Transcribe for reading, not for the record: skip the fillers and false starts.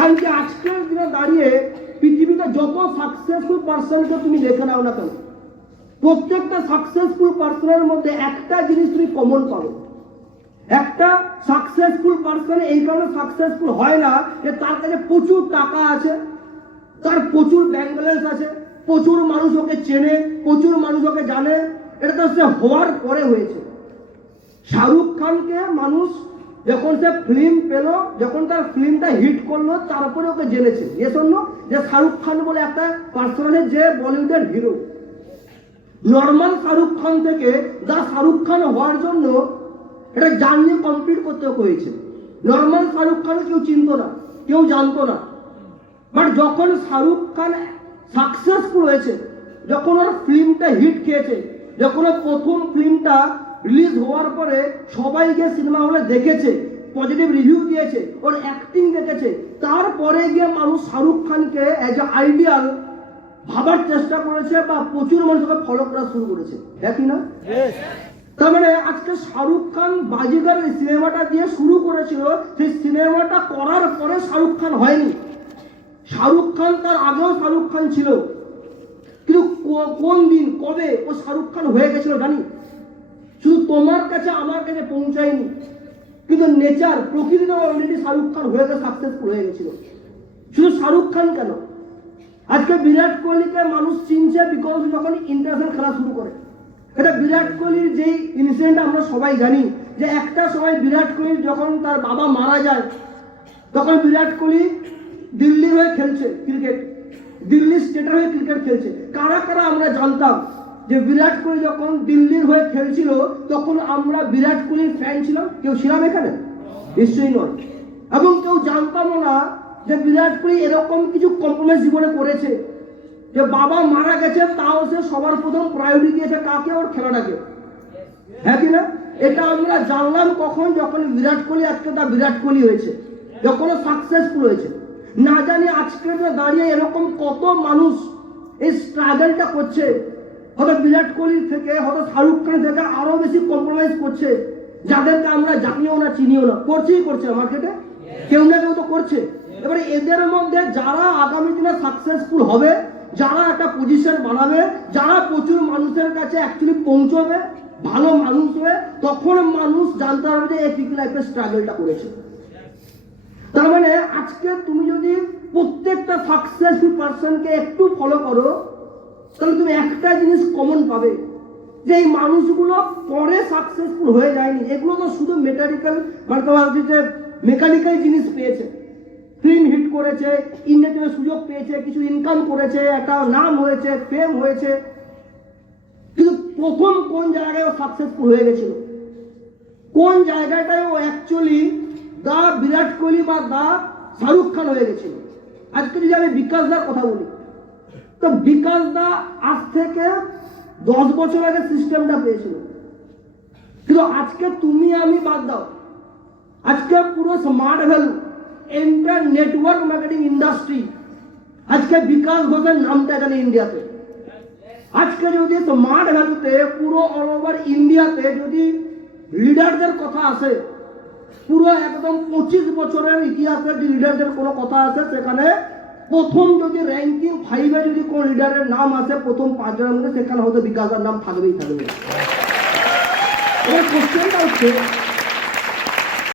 কারণ কি আজকের দিনে দাঁড়িয়ে পৃথিবীতে যত সাকসেসফুল পার্সনকে তুমি দেখে নাও না কেন, প্রত্যেকটা সাকসেসফুল পার্সনের মধ্যে একটা জিনিস তুমি কমন পাবে। একটা সাকসেসফুল পার্সন এই কারণে সাকসেসফুল হয় না যে তার কাছে প্রচুর টাকা আছে, তার প্রচুর ব্যাংক ব্যালেন্স আছে, প্রচুর মানুষ ওকে চেনে, প্রচুর মানুষ ওকে জানে। এটা তো সে হওয়ার পরে হয়েছে। শাহরুখ খানকে মানুষ যখন সে ফিল্ম পেল, যখন তার ফিল্মটা হিট করলো, তারপরে ওকে জেনেছে এ জন্য যে শাহরুখ খান বলে একটা পার্সন আছে যে বলিউডের হিরো। নর্মাল শাহরুখ খান থেকে দা শাহরুখ খান হওয়ার জন্য এটা জার্নি কমপ্লিট করতে হয়েছে। নর্মাল শাহরুখ খান কেউ চিনতো না, কেউ জানতো না, বাট যখন শাহরুখ খান সাকসেসফুল হয়েছে, যখন ওর ফিল্মটা হিট খেয়েছে, যখন ওর প্রথম ফিল্মটা রিলিজ হওয়ার পরে সবাই গিয়ে সিনেমা হলে দেখেছে, পজিটিভ রিভিউ দিয়েছে, ওর অ্যাক্টিং দেখেছে, তারপরে গিয়ে মানুষ শাহরুখ খানকে অ্যাজ এ আইডিয়াল ভাবার চেষ্টা করেছে বা প্রচুর মানুষ ওকে ফলো করা শুরু করেছে। হ্যাঁ কি না? তার মানে আজকে শাহরুখ খান বাজিগার সিনেমাটা দিয়ে শুরু করেছিল, সেই সিনেমাটা করার পরে শাহরুখ খান হয়নি। শাহরুখ খান তার আগেও শাহরুখ খান ছিল, কিন্তু কোন দিন কবে ও শাহরুখ খান হয়ে গেছিল জানি? শুধু তোমার কাছে আমার কাছে পৌঁছায়নি, কিন্তু নেচার প্রকৃতিতে অলরেডি শাহরুখ খান হয়ে গেছে, সাকসেসফুল হয়ে গেছিল। শুধু শাহরুখ খান কেন, আজকে বিরাট কোহলিকে মানুষ চিনছে বিকজ যখন ইন্টারন্যাশনাল খেলা শুরু করে। এটা বিরাট কোহলির যেই ইনসিডেন্ট আমরা সবাই জানি যে একটা সময় বিরাট কোহলি যখন তার বাবা মারা যায়, তখন বিরাট কোহলি দিল্লির হয়ে খেলছে ক্রিকেট, দিল্লি স্টেটের হয়ে ক্রিকেট খেলছে। কারা কারা আমরা জানতাম যে বিরাট কোহলি যখন দিল্লির হয়ে খেলছিল তখন আমরা বিরাট কোহলির ফ্যান ছিলাম? কেউ ছিলাম এখানে? নিশ্চয়ই নয়। এবং কেউ জানতামও না যে বিরাট কোহলি এরকম কিছু কম্প্রোমাইজ জীবনে করেছে, যে বাবা মারা গেছে তাও সে সবার প্রথম প্রায়োরিটি দিয়েছে কাকে? ওর খেলাটাকে। হ্যাঁ কি না? এটা আমরা জানলাম কখন? যখন বিরাট কোহলি আজকে তা বিরাট কোহলি হয়েছে, যখন সাকসেসফুল হয়েছে। না জানি আজকে দাঁড়িয়ে এরকম কত মানুষ এই স্ট্রাগলটা করছে, হয়তো বিরাট কোহলির থেকে, হয়তো শাহরুখ খানের থেকে আরো বেশি কম্প্রোমাইজ করছে, যাদেরকে আমরা জানিও না, চিনিও না। করছেই করছে, মার্কেটে কেউ না কেউ তো করছে। এবারে এদের মধ্যে যারা আগামী দিনে সাকসেসফুল হবে, যারা একটা পজিশন বানাবে, যারা প্রচুর মানুষের কাছে অ্যাকচুয়ালি পৌঁছবে, ভালো মানুষ হবে, তখন মানুষ জানতে পারবে যে এই পিক লাইফের স্ট্রাগলটা করেছে। তার মানে আজকে তুমি যদি প্রত্যেকটা সাকসেসফুল পার্সনকে একটু ফলো করো, তাহলে তুমি একটা জিনিস কমন পাবে, যে এই মানুষগুলো পরে সাকসেসফুল হয়ে যায়নি। এগুলো তো শুধু মেটারিক্যাল মানে তোমার যে মেকানিক্যাল জিনিস পেয়েছে, ফিল্ম হিট করেছে, ইন্ডাস্ট্রিতে সুযোগ পেয়েছে, কিছু ইনকাম করেছে, একটা নাম হয়েছে, ফেম হয়েছে, কিন্তু প্রথম কোন জায়গায় ও সাকসেসফুল হয়ে গেছিল? কোন জায়গাটায় ও অ্যাকচুয়ালি দা বিরাট কোহলি বা দা শাহরুখ খান হয়ে গেছিল? আজকে যদি আমি বিকাশ দার কথা বলি, তো বিকাশ দা আজ থেকে 10 বছর আগে সিস্টেমটা পেয়েছিল, কিন্তু আজকে তুমি আমি বাদ দাও, আজকে পুরো smart value enter network marketing industry আজকে বিকাশ ঘোষের নামটা জানে ইন্ডিয়াতে। আজকে যদি স্মার্ট ভ্যালুতে পুরো অল ওভার ইন্ডিয়াতে যদি লিডারদের কথা আসে, পুরো একদম 25 বছরের ইতিহাসের যে লিডারদের কোনো কথা আছে, সেখানে প্রথম যদি র্যাঙ্কিং 5-এ যদি কোন লিডারের নাম আসে প্রথম 5 জনের মধ্যে, সেখানে হয়তো বিকাশের নাম থাকবেই থাকবে। এবার কোশ্চেনটা হচ্ছে